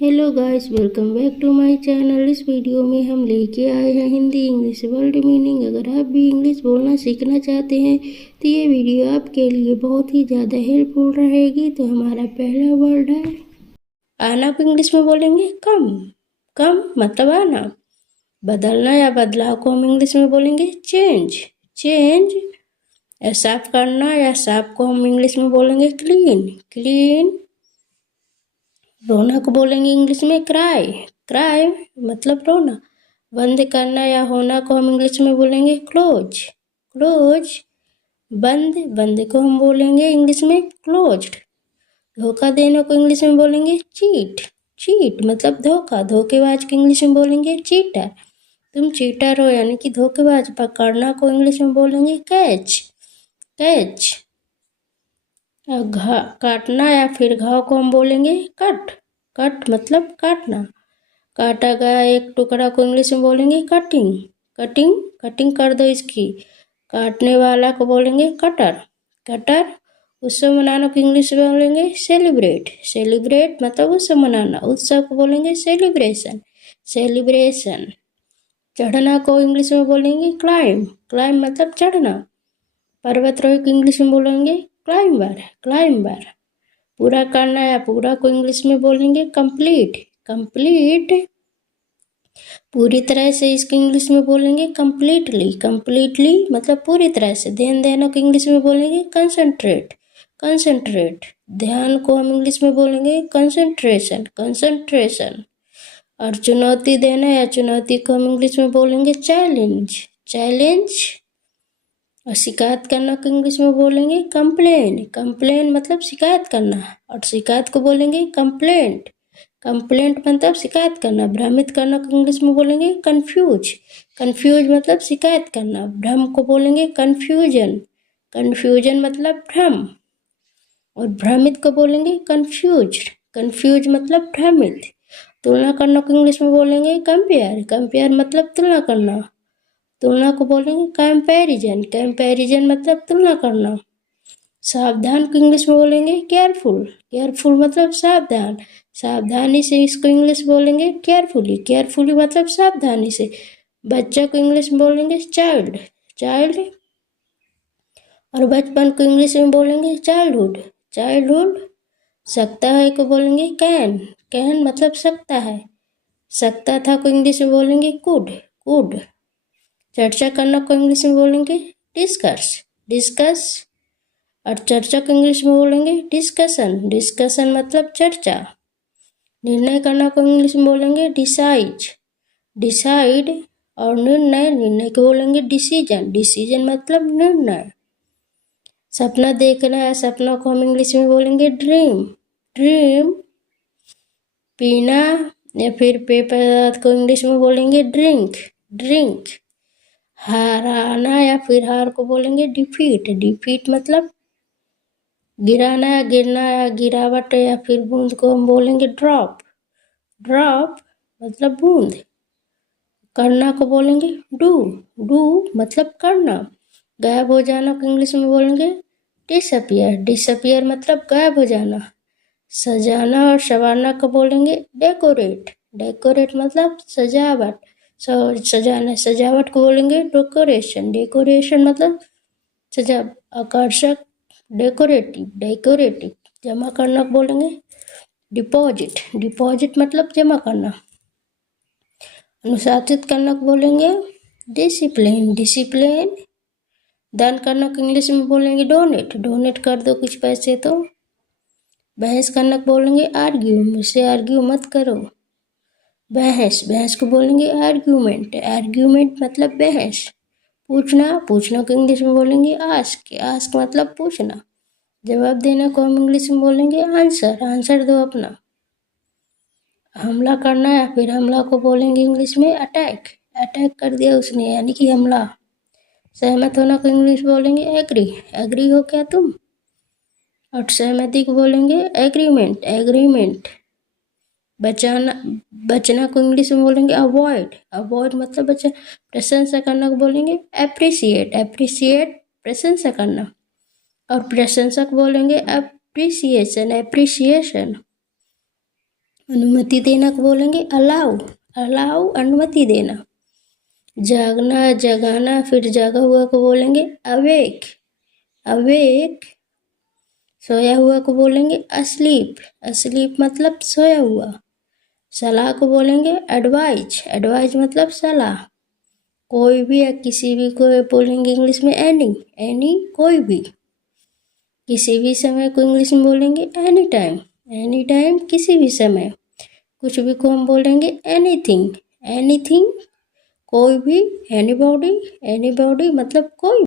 Hello guys, welcome back to my channel. इस video में हम लेके आए हैं हिंदी इंग्लिश वर्ड मीनिंग। अगर आप भी इंग्लिश बोलना सीखना चाहते हैं तो ये वीडियो आपके लिए बहुत ही ज़्यादा हेल्पफुल रहेगी। तो हमारा पहला वर्ड है आना को इंग्लिश में बोलेंगे कम। कम मतलब आना। बदलना या बदलाव को हम इंग्लिश में बोलेंगे चेंज। चेंज। साफ करना या साफ को हम इंग्लिश में बोलेंगे क्लीन। क्लीन। रोना को बोलेंगे इंग्लिश में क्राई। क्राई मतलब रोना। बंद करना या होना को हम इंग्लिश में बोलेंगे क्लोज। क्लोज। बंद। बंद को हम बोलेंगे इंग्लिश में क्लोज्ड। धोखा देने को इंग्लिश में बोलेंगे चीट। चीट मतलब धोखा। धोखेबाज को इंग्लिश में बोलेंगे चीटर। तुम चीटर हो यानी कि धोखेबाज। पकड़ना को इंग्लिश में बोलेंगे कैच। कैच। काटना या फिर घाव को हम बोलेंगे कट। कट मतलब काटना। काटा गया एक टुकड़ा को इंग्लिश में बोलेंगे कटिंग। कटिंग। कटिंग कर दो इसकी। काटने वाला को बोलेंगे कटर। कटर। उत्सव मनाना को इंग्लिश में बोलेंगे सेलिब्रेट। सेलिब्रेट मतलब उत्सव मनाना। उत्सव को बोलेंगे सेलिब्रेशन। सेलिब्रेशन। चढ़ना को इंग्लिश में बोलेंगे क्लाइम। क्लाइम मतलब चढ़ना। पर्वतारोही को इंग्लिश में बोलेंगे क्लाइंबर। क्लाइंबर। पूरा करना या पूरा को इंग्लिश में बोलेंगे कंप्लीट। कंप्लीट। पूरी तरह से इसको इंग्लिश में बोलेंगे कंप्लीटली। कंप्लीटली मतलब पूरी तरह से। ध्यान देना को इंग्लिश में बोलेंगे कंसंट्रेट। कंसंट्रेट। ध्यान को हम इंग्लिश में बोलेंगे कंसंट्रेशन। कंसंट्रेशन। और चुनौती देना या चुनौती को हम इंग्लिश में बोलेंगे चैलेंज। चैलेंज। और शिकायत करना को इंग्लिश में बोलेंगे कंप्लेन। कंप्लेन मतलब शिकायत करना। और शिकायत को बोलेंगे कंप्लेंट। कंप्लेंट मतलब शिकायत करना। भ्रमित करना को इंग्लिश में बोलेंगे कंफ्यूज। कंफ्यूज मतलब शिकायत करना। भ्रम को बोलेंगे कंफ्यूजन। कंफ्यूजन मतलब भ्रम। और भ्रमित को बोलेंगे कंफ्यूज। कंफ्यूज मतलब भ्रमित। तुलना करना को इंग्लिश में बोलेंगे कंपेयर। कंपेयर मतलब तुलना करना। तुलना को बोलेंगे कंपैरिजन। कंपैरिजन मतलब तुलना करना। सावधान को इंग्लिश में बोलेंगे केयरफुल। केयरफुल मतलब सावधान। सावधानी से इसको इंग्लिश बोलेंगे केयरफुली। केयरफुली मतलब सावधानी से। बच्चा को इंग्लिश में बोलेंगे चाइल्ड। चाइल्ड। और बचपन को इंग्लिश में बोलेंगे चाइल्डहुड। चाइल्डहुड। सकता है को बोलेंगे कैन। कैन मतलब सकता है। सकता था को इंग्लिश में बोलेंगे कुड। कुड। चर्चा करना को इंग्लिश में बोलेंगे डिस्कस। डिस्कस। और चर्चा को इंग्लिश में बोलेंगे डिस्कशन। डिस्कशन मतलब चर्चा। निर्णय करना को इंग्लिश में बोलेंगे डिसाइड। डिसाइड। और निर्णय। निर्णय को बोलेंगे डिसीजन। डिसीजन मतलब निर्णय। सपना देखना या सपना को हम इंग्लिश में बोलेंगे ड्रीम। ड्रीम। पीना या फिर पेय पदार्थ को इंग्लिश में बोलेंगे ड्रिंक। ड्रिंक। हाराना या फिर हार को बोलेंगे डिफीट। डिफीट मतलब गिराना या गिरना या गिरावट या फिर बूंद को हम बोलेंगे ड्रॉप। ड्रॉप मतलब बूंद। करना को बोलेंगे डू। डू मतलब करना। गायब हो जाना को इंग्लिश में बोलेंगे डिसअपियर। डिसअपियर मतलब गायब हो जाना। सजाना और संवारना को बोलेंगे डेकोरेट। डेकोरेट मतलब सजावट। सजाना। सजावट को बोलेंगे डेकोरेशन। डेकोरेशन मतलब सजा आकर्षक। डेकोरेटिव। डेकोरेटिव। जमा करना को बोलेंगे डिपॉजिट। डिपॉजिट मतलब जमा करना। अनुशासित करना को बोलेंगे डिसिप्लिन। डिसिप्लिन। दान करना को इंग्लिश में बोलेंगे डोनेट। डोनेट कर दो कुछ पैसे तो। बहस करना को बोलेंगे आर्ग्यू। मुझसे आर्ग्यू मत करो। बहस। बहस को बोलेंगे आर्ग्यूमेंट। आर्ग्यूमेंट मतलब बहस। पूछना। पूछना को इंग्लिश में बोलेंगे आस्क। आस्क मतलब पूछना। जवाब देना को हम इंग्लिश में बोलेंगे आंसर। आंसर दो अपना। हमला करना या फिर हमला को बोलेंगे इंग्लिश में अटैक। अटैक कर दिया उसने यानी कि हमला। सहमत होना को इंग्लिश बोलेंगे एग्री। एग्री हो क्या तुम। और सहमति को बोलेंगे एग्रीमेंट। एग्रीमेंट। बचाना। बचना को इंग्लिश में बोलेंगे अवॉइड। अवॉइड मतलब बचा। प्रशंसा करना को बोलेंगे एप्रिसिएट। एप्रिसिएट प्रशंसा करना। और प्रशंसक बोलेंगे एप्रिसिएशन। एप्रिसिएशन। अनुमति देना को बोलेंगे अलाउ, अलाउ अनुमति देना। जागना जगाना फिर जागा हुआ को बोलेंगे अवेक, अवेक। सोया हुआ को बोलेंगे अस्लीप, अस्लीप मतलब सोया हुआ। सलाह को बोलेंगे एडवाइज, एडवाइज मतलब सलाह। कोई भी या किसी भी को बोलेंगे इंग्लिश में एनी, एनी कोई भी। किसी भी समय को इंग्लिश में बोलेंगे एनी टाइम, एनी टाइम किसी भी समय। कुछ भी को हम बोलेंगे एनीथिंग, एनीथिंग कोई भी। एनीबॉडी, एनीबॉडी मतलब कोई